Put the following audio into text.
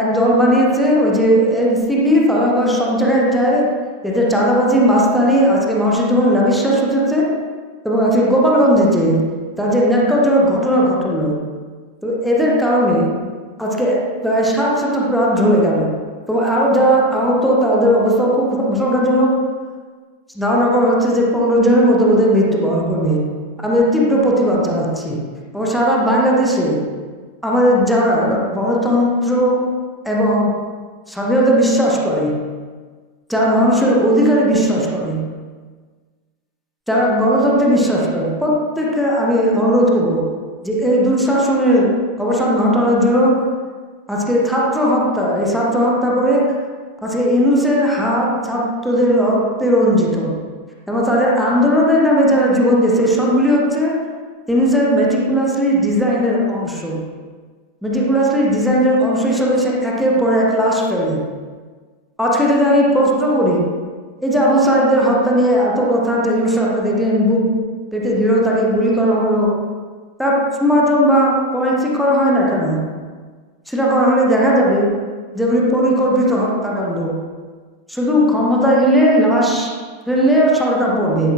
এক দল বানিয়েছে, ওই যে এনসিপি তারা আবার সব জায়গায় যায়, এদের চাঁদাবাজি, মাস্তানি, আজকে মানুষের জীবনে নাবিশ্বাস উঠেছে, এবং আজকে গোপালগঞ্জে যে, তার যে ন্যাক্কারজনক ঘটনা ঘটল, তো এদের কারণে আজকে প্রায় সাত সাতটা প্রাণ ঝরে গেল। তো আরও যারা আহত, তাদের অবস্থা খুব আশঙ্কাজনক ধারণা করা হচ্ছে যে পনেরো জনের মতো বোধহয় মৃত্যুবরণ করবে। আমি তীব্র প্রতিবাদ জানাচ্ছি। এবং সারা বাংলাদেশে আমাদের যারা গণতন্ত্র এবং স্বাধীনতা বিশ্বাস করে, যারা মানুষের অধিকারে বিশ্বাস করে, যারা গণতন্ত্রে বিশ্বাস করে। প্রত্যেককে আমি অনুরোধ করব যে এই দুঃশাসনের অবসান ঘটানোর জন্য আজকে ছাত্র হত্যা, এই ছাত্র হত্যা করে আজকে ইনুসের হাত ছাত্রদের রক্তে রঞ্জিত এবং তাদের আন্দোলনের নামে যারা জীবন দিয়েছে, সবগুলি হচ্ছে ইনুসের মেটিকুলাসলি ডিজাইনের অংশ। মেটিকুলাসলি ডিজাইনের অংশ হিসেবে সে একের পর এক লাশ ফেলে আজকে যদি আমি প্রশ্ন করি, এই যে আবু সাহেবদের হত্যা নিয়ে এত কথা টেলিভিশন দেখলেন বুক পেটে দিল তাকে গুলি করা হলো, তার সমাজন বা ফরেন্সিক করা হয় না কেন? সেটা করা হলে দেখা যাবে যে উনি পরিকল্পিত হত্যাকাণ্ড। শুধু ক্ষমতা গেলে লাশ ফেললে সরকার পড়বে।